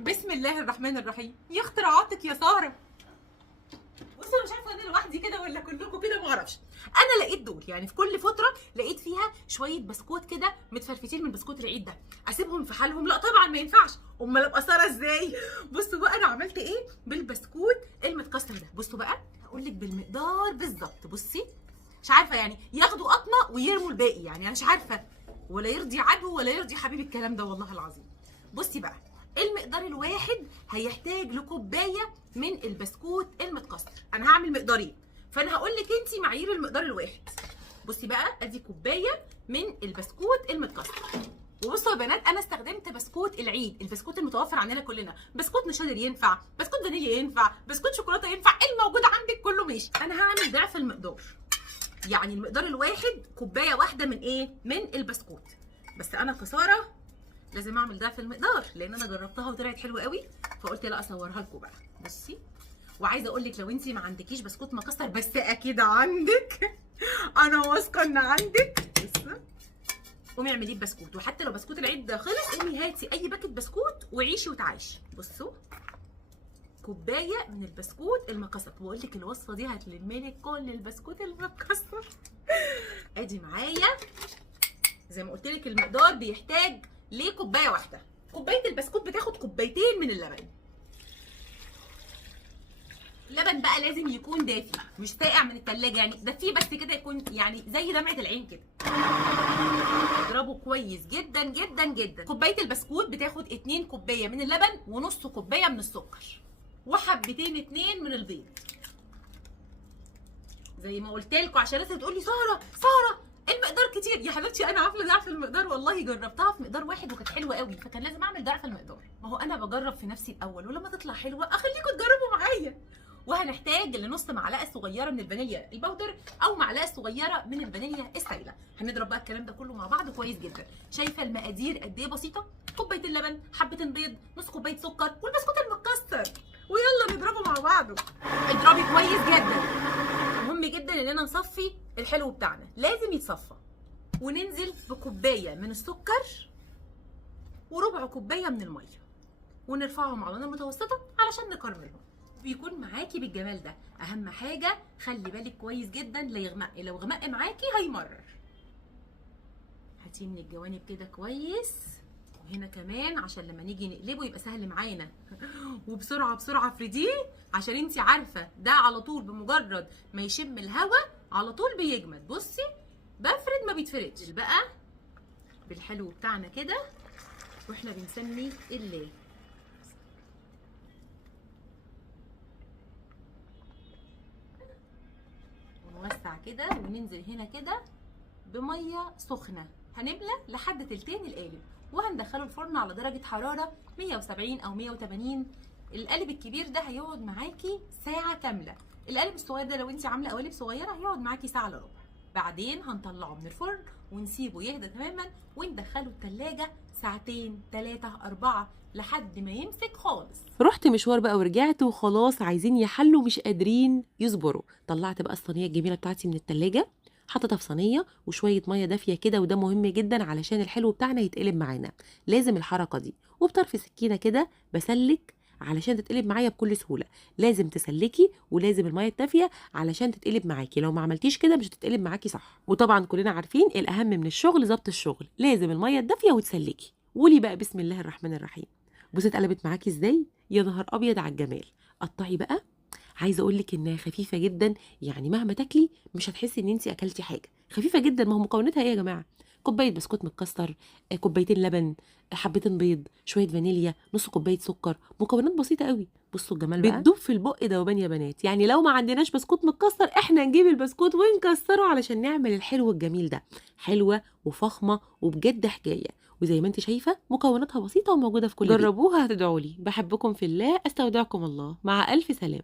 بسم الله الرحمن الرحيم. يا اختراعاتك يا ساره. بصوا انا مش عارفه انا لوحدي كده ولا كلكم كده، ما اعرفش. انا لقيت دول يعني في كل فتره لقيت فيها شويه بسكوت كده متفرفتين من بسكوت العيد ده، اسيبهم في حالهم؟ لا طبعا ما ينفعش. امال ابقى ساره ازاي؟ بصوا بقى انا عملت ايه بالبسكوت المتكسر ده. بصوا بقى هقول لك بالمقدار بالظبط. بصي مش عارفه يعني ياخدوا قطمه ويرموا الباقي، يعني انا مش عارفه ولا يرضي عدو ولا يرضي حبيب الكلام ده والله العظيم. بصي بقى المقدار الواحد هيحتاج لكوبايه من البسكوت المتكسر. انا هعمل مقدارين فانا هقول لك انت معايير المقدار الواحد. بصي بقى ادي كوبايه من البسكوت المتكسر. وبصوا يا بنات انا استخدمت بسكوت العيد، البسكوت المتوفر عندنا كلنا. بسكوت نشادر ينفع، بسكوت فانيليا ينفع، بسكوت شوكولاته ينفع، الموجود عندك كله ماشي. انا هعمل ضعف المقدار، يعني المقدار الواحد كوبايه واحده من ايه؟ من البسكوت. بس انا كساره لازم اعمل ضعف المقدار لان انا جربتها وطلعت حلوه قوي، فقلت لا اصورها لكم بقى. بصي وعايزه اقول لك لو انت ما عندكيش بسكوت مكسر، بس اكيد عندك، انا واثقه ان عندك، بصي قومي اعمليه ببسكوت. وحتى لو بسكوت العيد ده خلص قومي هاتي اي باكت بسكوت وعيشي وتعايشي. بصوا كوبايه من البسكوت المكسر، بقول لك الوصفه دي هتلملك كل البسكوت المكسر. ادي معايا زي ما قلت لك المقدار بيحتاج ليه كوبايه واحده. كوبايه البسكوت بتاخد كوبايتين من اللبن. اللبن بقى لازم يكون دافي مش ساقع من التلاجة، يعني دفيه بس كده يكون يعني زي دمعه العين كده. اضربه كويس جدا جدا جدا. كوبايه البسكوت بتاخد 2 كوبايه من اللبن ونص كوبايه من السكر وحبتين 2 من البيض. زي ما قلت لكم عشان الناس بتقول لي ساره المقدار كتير. يا حبيبتي انا عامله ضعف المقدار، والله جربتها في مقدار واحد وكانت حلوه قوي، فكان لازم اعمل ضعف المقدار. ما هو انا بجرب في نفسي الاول ولما تطلع حلوه اخليكم تجربوا معايا. وهنحتاج لنص معلقه صغيره من الفانيليا البودر او معلقه صغيره من الفانيليا السايله. هنضرب بقى الكلام ده كله مع بعض كويس جدا. شايفه المقادير قد ايه بسيطه؟ كوبايه اللبن، حبتين بيض، نص كوبايه سكر، والبسكوت المتكسر، ويلا نضربه مع بعض. اضربي كويس جدا. مهم جدا اننا نصفي الحلو بتاعنا، لازم يتصفى. وننزل بكوبايه من السكر وربع كوبايه من الميه ونرفعهم على نار متوسطه علشان نكرملهم. بيكون معاكي بالجمال ده. اهم حاجه خلي بالك كويس جدا لا يغمق، لو غمق معاكي هيمرر. هاتيه من الجوانب كده كويس، وهنا كمان عشان لما نيجي نقلبه يبقى سهل معانا. وبسرعه بسرعه افرديه عشان انتي عارفه ده على طول بمجرد ما يشم الهواء على طول بيجمد. بصي بفرد ما بيتفردش بقى بالحلو بتاعنا كده واحنا بنسمي الله. ونوسع كده وننزل هنا كده بميه سخنه، هنملى لحد تلتين القالب وهندخله الفرن على درجه حراره 170 او 180. القالب الكبير ده هيقعد معاكي ساعه كامله. القالب الصغير ده لو انت عامله قوالب صغيره هيقعد معاكي ساعه الا ربع. بعدين هنطلعه من الفرن ونسيبه يهدى تماما وندخله التلاجة ساعتين 3 4 لحد ما يمسك خالص. رحت مشوار بقى ورجعت وخلاص عايزين يحلوا مش قادرين يصبروا. طلعت بقى الصينيه الجميله بتاعتي من التلاجة، حطيتها في صينيه وشويه ميه دافيه كده، وده مهم جدا علشان الحلو بتاعنا يتقلب معانا. لازم الحركه دي، وبطرف سكينه كده بسلك علشان تتقلب معايا بكل سهوله. لازم تسلكي ولازم الميه الدافيه علشان تتقلب معاكي، لو ما عملتيش كده مش هتتقلب معاكي صح. وطبعا كلنا عارفين الاهم من الشغل ضبط الشغل، لازم الميه الدافيه وتسلكي. قولي بقى بسم الله الرحمن الرحيم. بصي اتقلبت معاكي ازاي؟ يا نهار ابيض على الجمال. قطعي بقى. عايزه اقول لك انها خفيفه جدا، يعني مهما تاكلي مش هتحسي ان انت اكلتي حاجه. خفيفه جدا. ما هو مكوناتها ايه يا جماعه؟ كوبايه بسكوت متكسر، كوبايتين لبن، حبتين بيض، شويه فانيليا، نص كوبايه سكر. مكونات بسيطه قوي. بصوا الجمال بقى، بتدوب في البق دوبان يا بنات. يعني لو ما عندناش بسكوت متكسر احنا نجيب البسكوت ونكسره علشان نعمل الحلو الجميل ده. حلوه وفخمه وبجد حكايه. وزي ما انت شايفه مكوناتها بسيطه وموجوده في كل بيت. جربوها هتدعوا لي. بحبكم في الله، استودعكم الله، مع الف سلامه.